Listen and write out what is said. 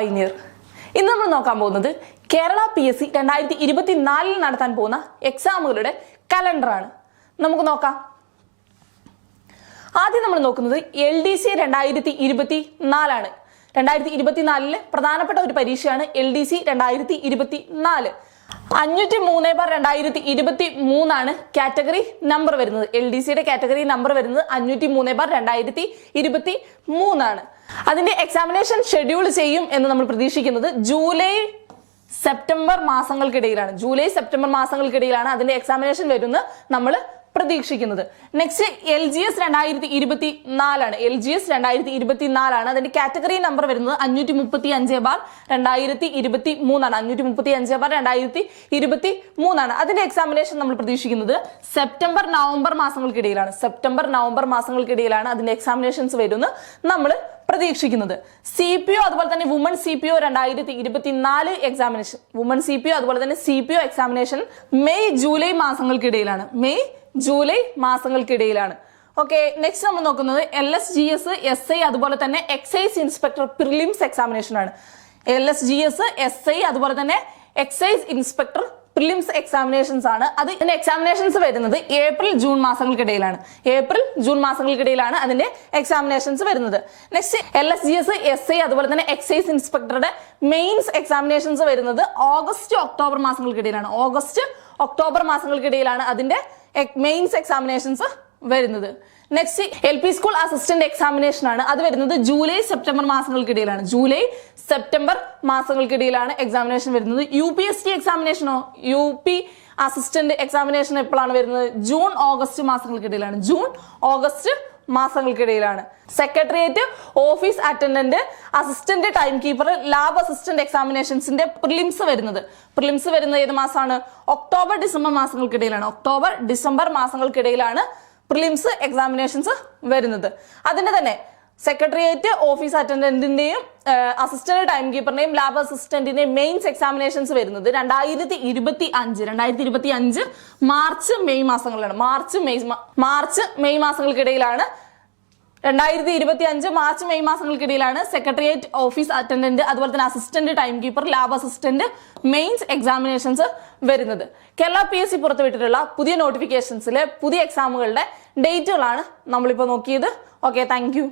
Pioneer. ഇന്ന് നമ്മൾ നോക്കാൻ പോകുന്നത് കേരള PSC 2024 നടത്താൻ പോകുന്ന എക്സാമുകളുടെ കലണ്ടറാണ്. നമുക്ക് നോക്കാം. ആദ്യം നമ്മൾ നോക്കുന്നത് LDC 2024 2024 പ്രധാനപ്പെട്ട ഒരു പരീക്ഷയാണ് LDC 2024. 503/2023 കാറ്റഗറി നമ്പർ വരുന്നത്. LDCയുടെ കാറ്റഗറി നമ്പർ വരുന്നത് 503/2023. അതിന്റെ എക്സാമിനേഷൻ ഷെഡ്യൂൾ ചെയ്യും എന്ന് നമ്മൾ പ്രതീക്ഷിക്കുന്നത് ജൂലൈ സെപ്റ്റംബർ മാസങ്ങൾക്കിടയിലാണ് അതിന്റെ എക്സാമിനേഷൻ വരുന്നത് നമ്മൾ പ്രതീക്ഷിക്കുന്നത്. നെക്സ്റ്റ് LGS 2024 LGS 2024 അതിന്റെ കാറ്റഗറി നമ്പർ വരുന്നത് 535/2023 535/2023 അതിന്റെ എക്സാമിനേഷൻ നമ്മൾ പ്രതീക്ഷിക്കുന്നത് സെപ്റ്റംബർ നവംബർ മാസങ്ങൾക്കിടയിലാണ് അതിന്റെ എക്സാമിനേഷൻസ് വരുന്നത് നമ്മൾ പ്രതീക്ഷിക്കുന്നത്. CPO അതുപോലെ തന്നെ woman CPO 2024 examination CPO examination May July മാസങ്ങൾക്കിടയിലാണ്. ഓക്കെ, നെക്സ്റ്റ് നമ്മൾ നോക്കുന്നത് LSGS SI അതുപോലെ തന്നെ എക്സൈസ് ഇൻസ്പെക്ടർ പ്രിലിംസ് എക്സാമിനേഷൻ ആണ്. LSGS SI അതുപോലെ തന്നെ എക്സൈസ് ഇൻസ്പെക്ടർ പ്രിലിംസ് എക്സാമിനേഷൻസ് ആണ്. അതിന്റെ എക്സാമിനേഷൻസ് വരുന്നത് ഏപ്രിൽ ജൂൺ മാസങ്ങൾക്കിടയിലാണ് അതിന്റെ എക്സാമിനേഷൻസ് വരുന്നത്. നെക്സ്റ്റ് LSGS SI അതുപോലെ തന്നെ എക്സൈസ് ഇൻസ്പെക്ടറുടെ മെയിൻസ് എക്സാമിനേഷൻസ് വരുന്നത് ഓഗസ്റ്റ് ഒക്ടോബർ മാസങ്ങൾക്കിടയിലാണ് അതിന്റെ മെയിൻസ് എക്സാമിനേഷൻസ് വരുന്നത്. Next LP school assistant examination ആണ്. അത് വരുന്നത് ജൂലൈ സെപ്റ്റംബർ മാസങ്ങൾക്കിടയിലാണ് എക്സാമിനേഷൻ വരുന്നത്. UPST എക്സാമിനേഷനോ UP അസിസ്റ്റന്റ് എക്സാമിനേഷൻ എപ്പോഴാണ് വരുന്നത്? ജൂൺ ഓഗസ്റ്റ് മാസങ്ങൾക്കിടയിലാണ്. Secretariat office attendant assistant time keeper lab assistant എക്സാമിനേഷൻസിന്റെ പ്രിലിംസ് വരുന്നത് ഏത് മാസമാണ്? ഒക്ടോബർ ഡിസംബർ മാസങ്ങൾക്കിടയിലാണ് പ്രിലിംസ് എക്സാമിനേഷൻസ് വരുന്നത്. അതിന്റെ തന്നെ സെക്രട്ടേറിയറ്റ് ഓഫീസ് അറ്റൻഡന്റിന്റെയും അസിസ്റ്റന്റ് ടൈം കീപ്പറിന്റെയും ലാബ് അസിസ്റ്റന്റിന്റെയും മെയിൻസ് എക്സാമിനേഷൻസ് വരുന്നത് 2025 മാർച്ച് മെയ് മാസങ്ങൾക്കിടയിലാണ്. 2025 മാർച്ച് മെയ് മാസങ്ങൾക്കിടയിലാണ് സെക്രട്ടേറിയറ്റ് ഓഫീസ് അറ്റൻഡന്റ് അതുപോലെ തന്നെ assistant time keeper lab assistant mains examinations വരുന്നത്. കേരള PSC പുറത്തുവിട്ടിട്ടുള്ള പുതിയ നോട്ടിഫിക്കേഷൻസിലെ പുതിയ എക്സാമുകളുടെ ഡേറ്റുകളാണ് നമ്മളിപ്പോൾ നോക്കിയത്. Okay, thank you.